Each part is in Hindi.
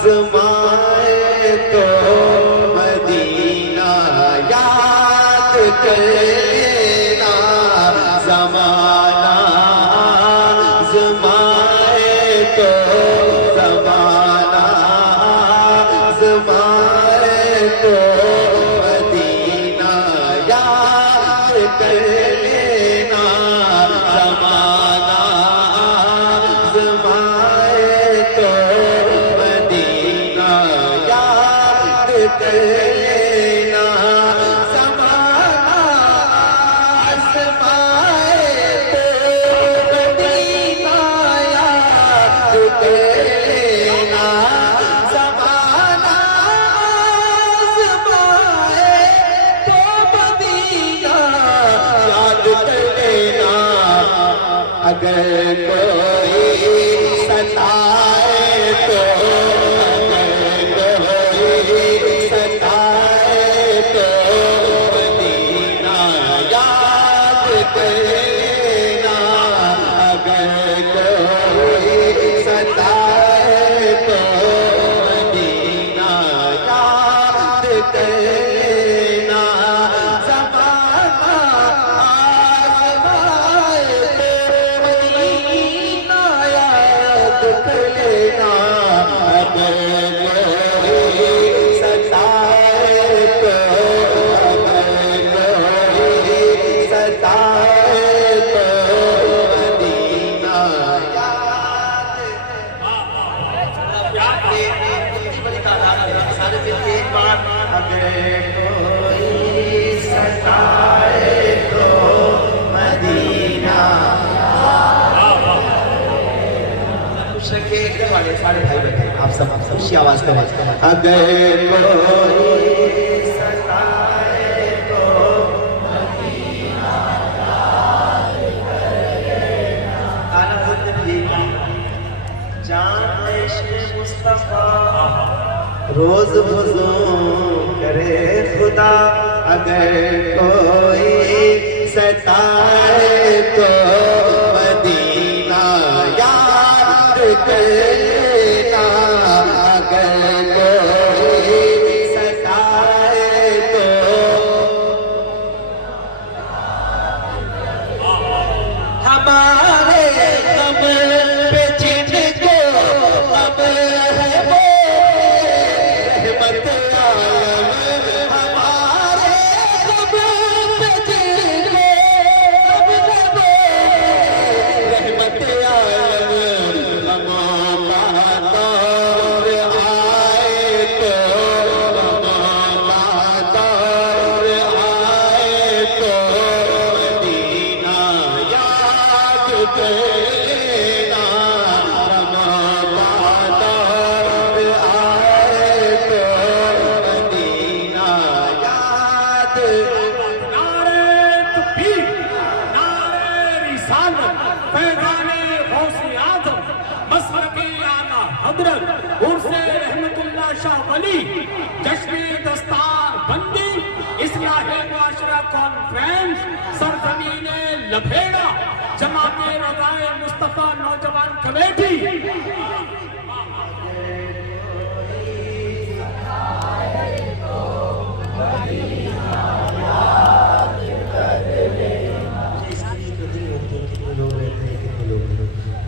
आज़माए तो मदीना याद करना, ज़माना आज़माए तो ज़माना आज़माए तो मदीना याद करना, ज़माना आज़माए तो मदीना याद करना, ज़माना आज़माए तो मदीना याद करना, ज़माना आज़माए तो मदीना याद करना। अगर कोई सताए तो, अगर कोई सताए तो मदीना याद करना, अगर कोई सताए तो मदीना याद करना, ज़माना आज़माए तो मदीना याद करना, अगर कोई सताए तो, अगर कोई सताए तो मदीना याद। इतनी बड़ी तादाद है, सारे मिलके एक बार, अगर कोई सताए तो मदीना। खुश रखे एकदम वाले सारे भाई बहन, आप सब खुशी आवाज करें। अगर कोई सताए तो मदीना याद करना, आला जिंदगी की जान इश्क़ मुस्तफा रोज वज़ूं करे खुदा, अगर कोई सताए तो मदीना याद करना, अगर कोई सताए तो हमारे गम पे जिनको गम है वो रहमत आलम, हमारे गम पे जिनको गम है वो रहमत आलम, गमों का दौर आए तो, गमों का दौर आए तो मदीना याद करना, गमों का दौर आए तो मदीना याद। नारे तकबीर, नारे रिसालत, पैगाने गौसे आज़म, मसलके आला हज़रत उर्से रहमतुल्लाह शाह वली, जश्न दस्तार बंदी, इस्लाहे मुआशरा कॉन्फ्रेंस, सरज़मीने लभेड़ा, जमाते रज़ाए मुस्तफ़ा नौजवान कमेटी।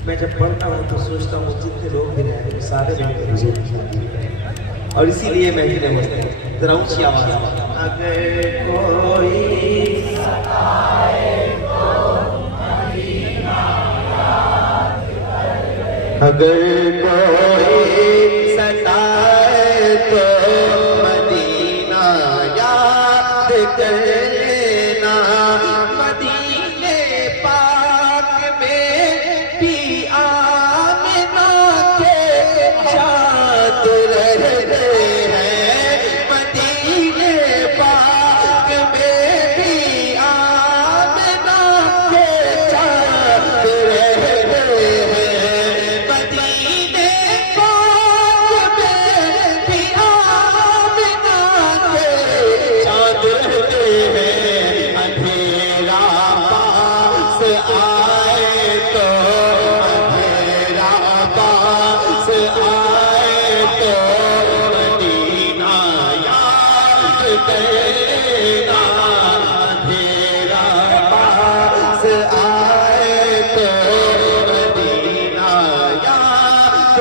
मैं जब पढ़ता हूँ तो सोचता हूँ जितने लोग भी रहे हैं सारे मेरे हुजूर की शादी में, और इसीलिए मैं ही मस्त हूँ। जरा ऊंची आवाज में, अगर कोई सताए तो मदीना याद करना, अगर कोई सताए तो मदीना याद करना, मदीने पाक में भी आमिना के चाँद रहते हैं, मदीने पाक में भी आमिना के चाँद रहते हैं, मदीने पाक में भी आमिना के चाँद रहते हैं, अंधेरा पास आए तो अंधेरा पास याद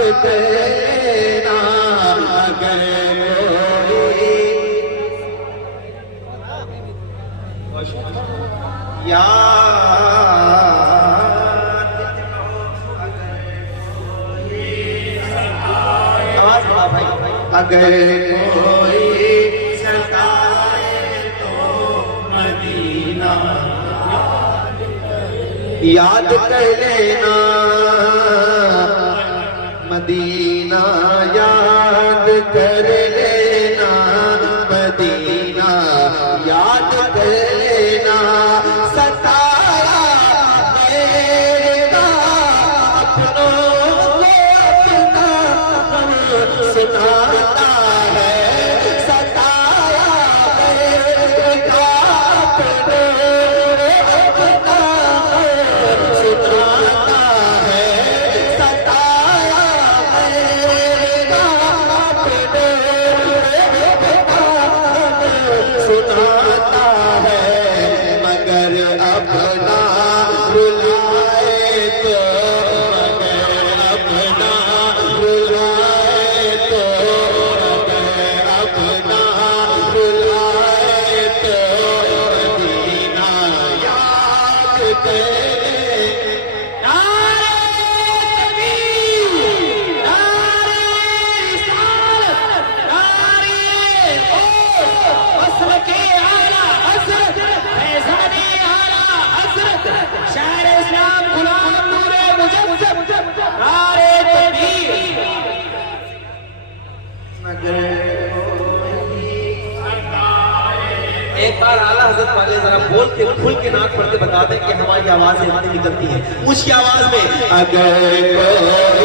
करना अगर कोई अगर कोई सताए तो मदीना याद कर लेना मदीना याद कर लेना मदीना याद कर लेना सताया मेरा अपनों को अपना सुनाता है सताया मेरा अपनों अपना सुनाता है सताया मेरा अपनों सुनाता है मगर अपना रुलाए तो मगर अपना रुलाए तो मगर अपना रुलाए तो मदीना याद करे एक बार आला हजरत वाले जरा बोल के खुल के नाक पढ़ के बता दें कि हमारी आवाजें इतनी निकलती हैं ऊंची आवाज में अगर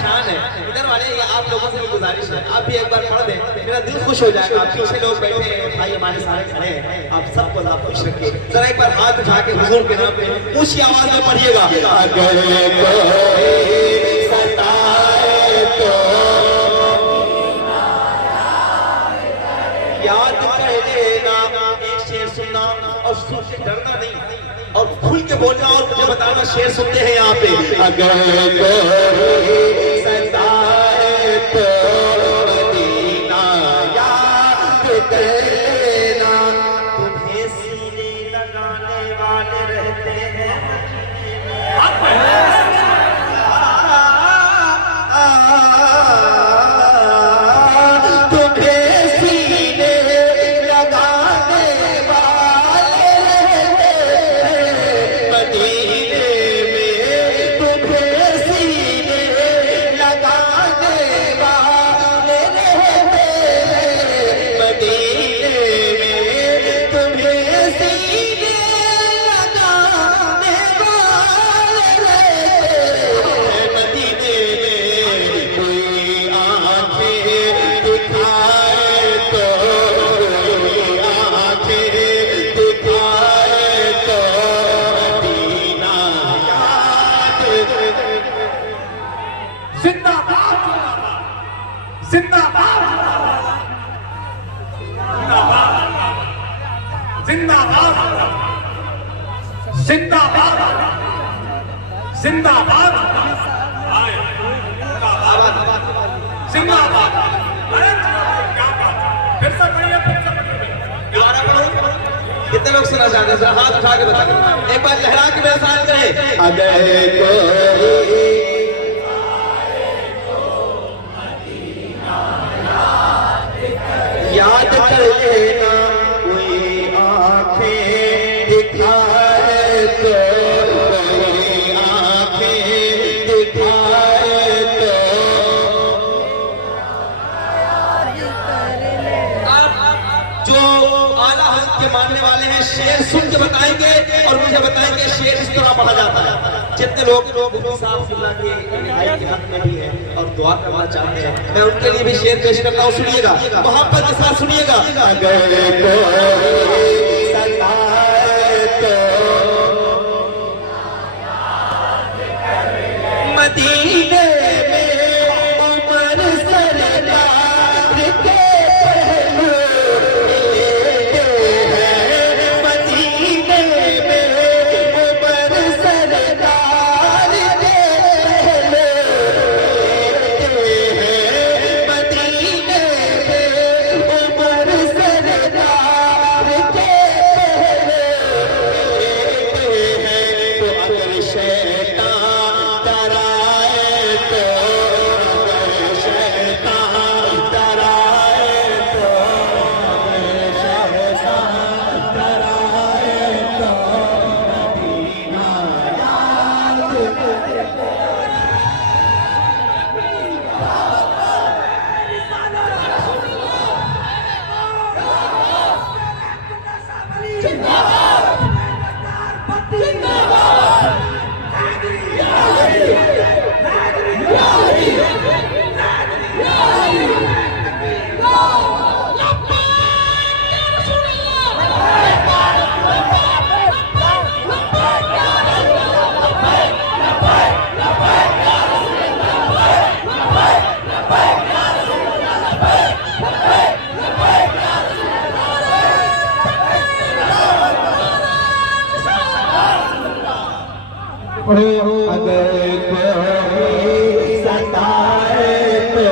शान है इधर वाले ये आप लोगों से भी गुजारिश है आप भी एक बार पढ़ दें मेरा दिल खुश हो जाएगा आप पीछे लोग बैठे हैं भाई हमारे सारे खड़े हैं आप सबको आप खुश रखिए जरा एक बार हाथ उठा के हुजूर के नाम पे ऊंची आवाज में पढ़िएगा अगर तो याद कर लेना एक शेर सुनना और सुन के डरना नहीं और खुल के बोलना और मुझे बताना शेर सुनते हैं यहाँ पे अगर कोई सताए तो मदीना याद कर लेना तुम्हें सीने लगाने वाले रहते हैं जिंदाबाद जिंदाबाद जिंदाबाद अरे क्या बात फिर से पढ़िए दोबारा पढ़ो कितने लोग सुना चाहते हैं हाथ उठा के बताइए एक बार लहरा के मेरे साथ करें अगर याद कर लेना कोई आंखें दिखाए तो कोई आंखें दिखाए तो जो आला हज़रत के मानने वाले हैं शेर सुन के बताएंगे और मुझे बताएंगे शेर इस तरह पढ़ा जाता है जितने लोग मुफ्ती साहब फिल्ला के रिहाई के हक में भी हैं और दुआ करना चाहते हैं मैं उनके लिए भी शेर पेश करता हूँ सुनिएगा मोहब्बत के साथ सुनिएगा अगर कोई सताए तो मदीने में उमर सरदार के पहलू हैं मदीने में अगर कोई सताए तो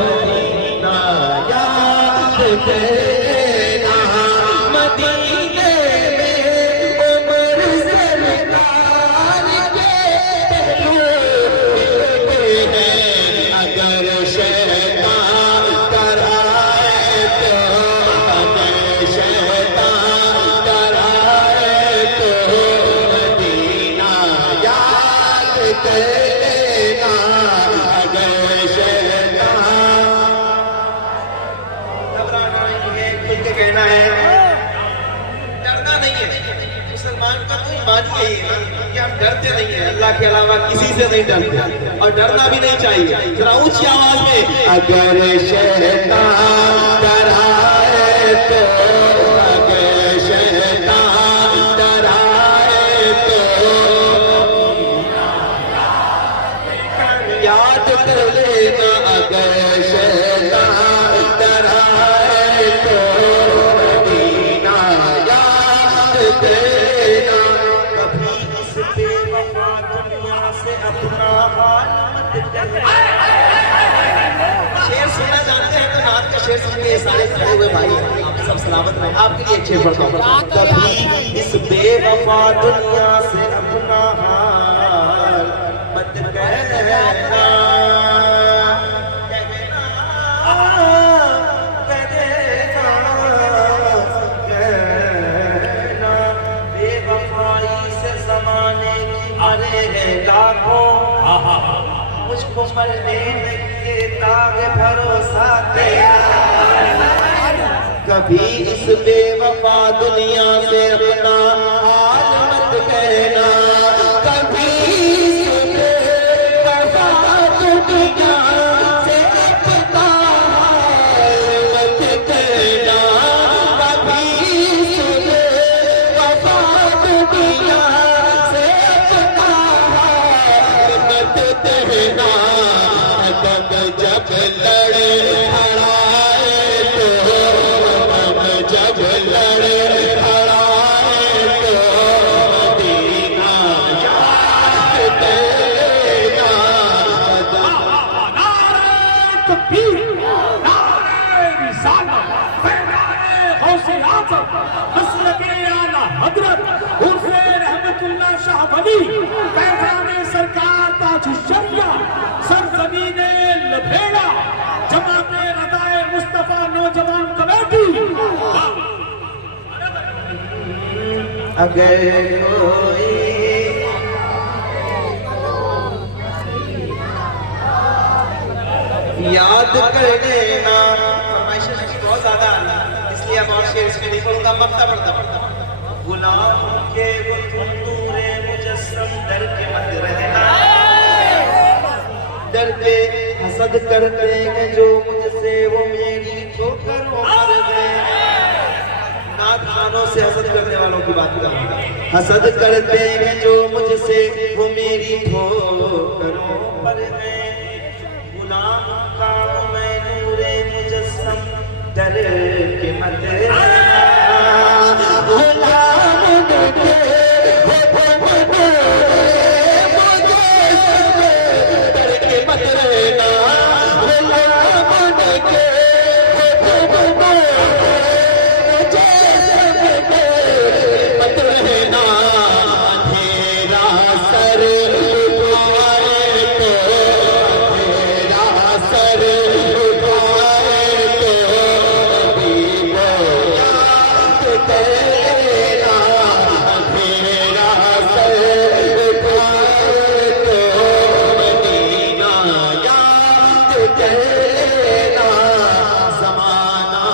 मदीना याद करना, मदीने में उम्र सरकार के पहलू हैं। अगर शैतान कराए तो, अगर शैतान कराए तो मदीना याद करना, अगर शैतान। घबराना नहीं है, खुल के कहना है, डरना नहीं है। मुसलमान का तो ईमान ही यही है कि हम डरते नहीं है, अल्लाह के अलावा किसी से नहीं डरते और डरना भी नहीं चाहिए। जरा ऊंची आवाज में, अगर शैतान डराए तो, अगर शैतान डराए तो याद कर लेना, अगर शैतान डराए तो मदीना याद करना। कभी इस बेवफा दुनिया से अपना हाल मत करना। शेर सुनना जानते हैं तो नाथ का शेर सुन के सारे खड़े हुए भाई सब सलामत रहे। आपके लिए एक शेर पढ़ता हूँ। कभी इस बेवफा दुनिया से अपना हाल मत कहना, कहना बेवफाई से ज़माने की अरे है लाखों, मुझको मरने के तागे भरोसा तेरा। कभी इस बेवफा दुनिया से अपना हाल मत कहना, कभी इस बेवफा दुनिया से अपना हाल मत कहना, कभी इस बेवफा दुनिया से अपना हाल मत कहना। गम जब लड़े हराए तो, गम जब लड़े हराए तो मदीना याद करना। सरकार ताजुशरिया सरजमीने लभेड़ा जमाते रदाए मुस्तफा नौजवान कमेटी। अगर कोई याद कर लेना, बहुत ज्यादा इसलिए हम और शेर इसमें नहीं पढ़ूंगा, मक्ता पढ़ता गुलाम के वो तुंदूरे मुजस्सम डर के मत रहना, डर के हसद करते हैं जो मुझसे वो मेरी ठोकरों पर गए। नाथ खानों से हसद करने वालों की बात कर, हसद करते हैं जो मुझसे वो मेरी ठोकरों पर गए। गुलाम का मैं नूरे मुजस्सम डर के मत रहना, गुलाम के मत रहना, गुलाम के मत रहना। अंधेरा सर उठाए तो, अंधेरा सर उठाए तो दीवो याद करना, अंधेरा सर उठाए तो मदीना याद करना। ज़माना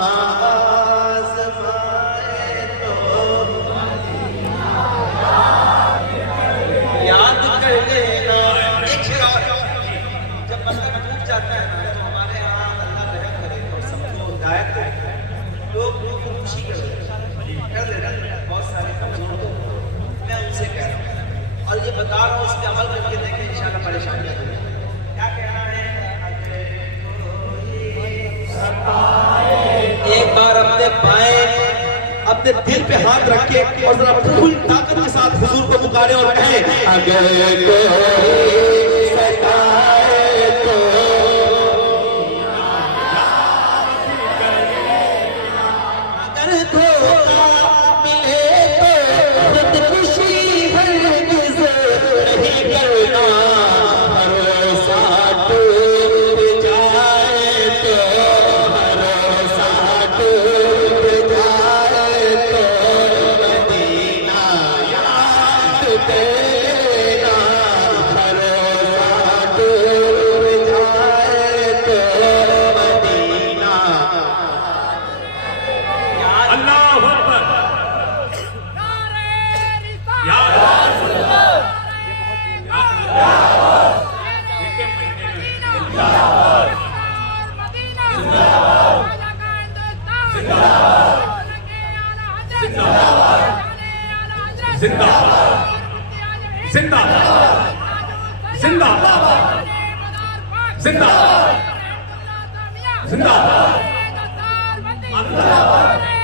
आज़माए तो याद कर लेना। एक शेर और, जब बंदा डूब जाता है ना तो हमारे यहाँ अल्लाह रहम करे और सबको हिदायत करे, लोग खुशी कर लेना। बहुत सारे कमजोर लोग मैं उनसे कह रहा हूँ और ये बता रहा हूँ, इस पे अमल करके देखें, इंशाल्लाह परेशानी नहीं होगी। क्या कहना है? एक बार अपने बाएं अपने दिल पे हाथ रख के और जरा पूरी ताकत के साथ हुजूर को पुकारे और कहे अगर कोई सताए तो अगर धोखा मिले तो खुदकुशी हरगिज़ नहीं करना, भरोसा टूट जाए तो भरोसा टूट जाए तो मदीना याद देना, भरोसा टूट जाए तो मदीना। अल्लाह अकबर। या जिंदाबाद जिंदाबाद जिंदाबाद जिंदाबाद जिंदाबाद।